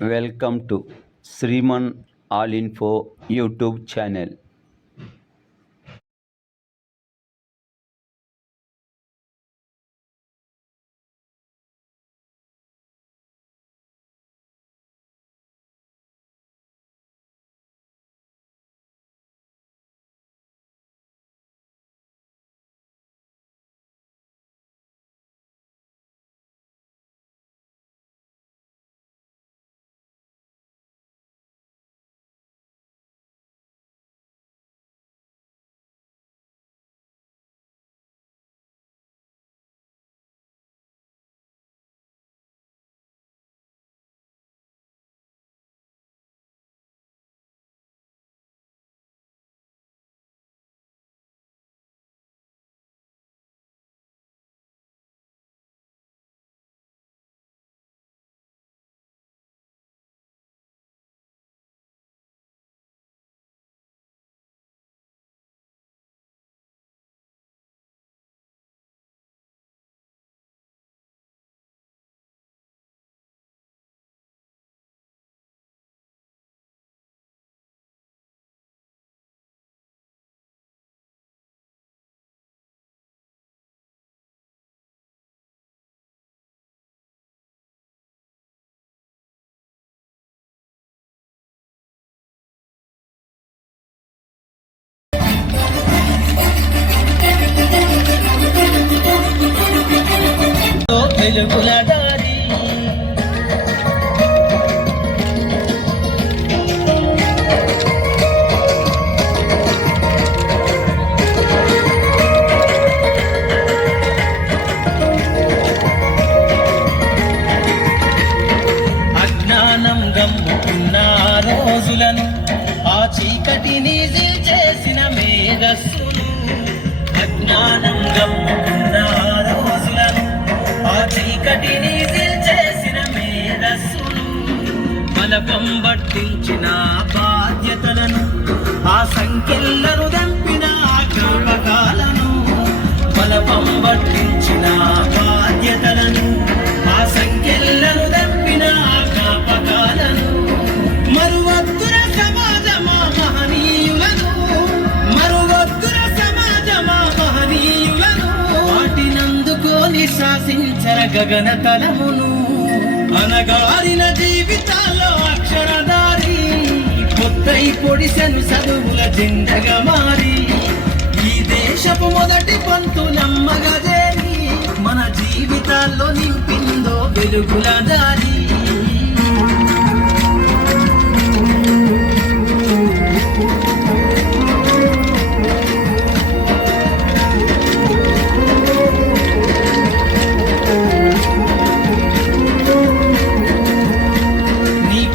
Welcome to Sriman all info YouTube channel. వెలుగుల దారి అజ్ఞానం గమ్ముకున్న రోజులను ఆ చీకటిని చేసిన మేఘస్సును అజ్ఞానం గమ్ముకున్న చీకటిని చేసిన మేధస్సును బలపం పట్టించిన బాధ్యతలను ఆ సంఖ్యలను గగన తలమును అనగారిన జీవితాల్లో అక్షరదారి కొత్తై పొడిసెను చదువుల జెండగా మారి. ఈ దేశపు మొదటి పంతులమ్మగా చేరి మన జీవితాల్లో నింపిందో వెలుగుల దారి.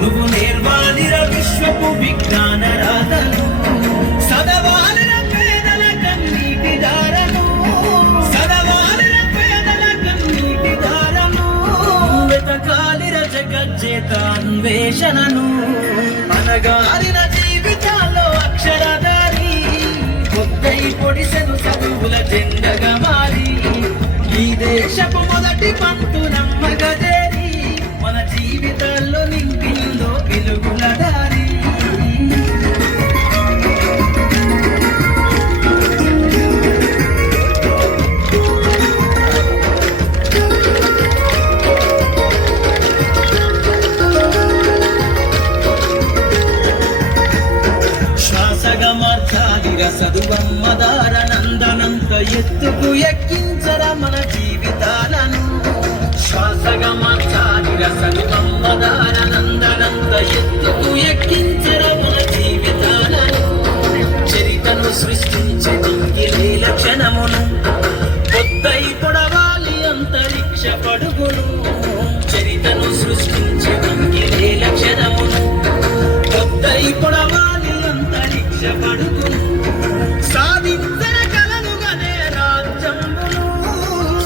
నువ్వు నేర్వాలిర విశ్వపు విజ్ఞాన రాధను సదవాలిర పేదల కన్నీటి దారను సదవాలిర పేదల కన్నీటి దారను వెతకాలిర జగజ్జేత అన్వేషణను అనగారిన జీవితాల్లో అక్షరదారి కొత్తై పొడిసెను చదువుల జెండగా మారి. ఈ దేశపు మొదటి పంతు నమ్మగదే అంతరిక్ష పడుగును చరితను సృష్టించే జింగిలీల క్షణమును కొత్తై ఎత్తై పొడవాలి అంతరిక్ష పడుకును సాధించిన కలలుగనే రాజ్యంబును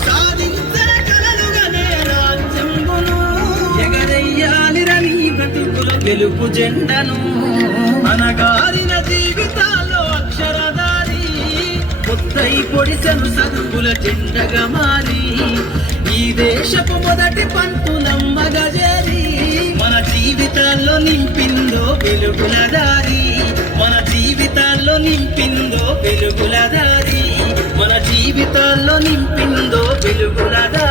సాధించిన కలలుగనే రాజ్యంబును ఎగరయ్యాలి రవి బ్రతుకుల గెలుపు జెండను. అనగారిన కొత్తై పొడిసెను సదుపుల జెండగా మారి ఈ దేశపు మొదటి పంతులమ్మ చేరి మన జీవితాల్లో నింపిందో వెలుగుల దారి. మన జీవితాల్లో నింపిందో వెలుగుల దారి. మన జీవితాల్లో నింపిందో వెలుగుల దారి.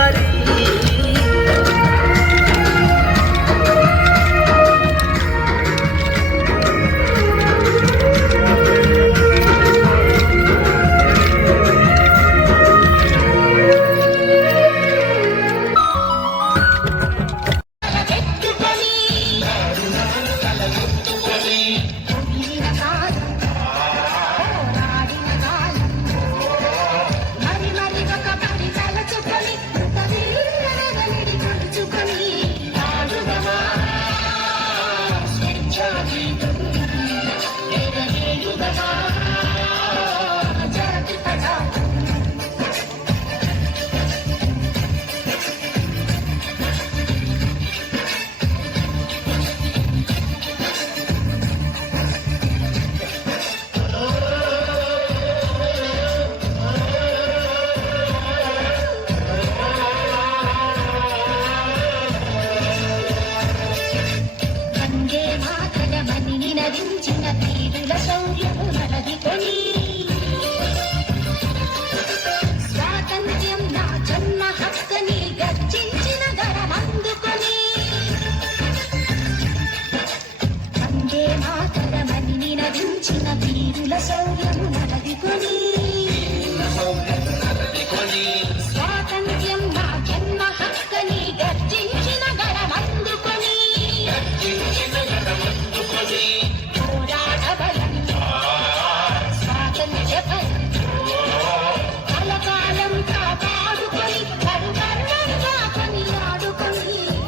మాతరమని వీరుల శౌర్యము నలదికొని స్వాతంత్ర్యం నా జన్మ హక్కని గర్జించిన గరమందుకొని వందే మాతరమని నినదించిన వీరుల శౌర్యము నలదికొని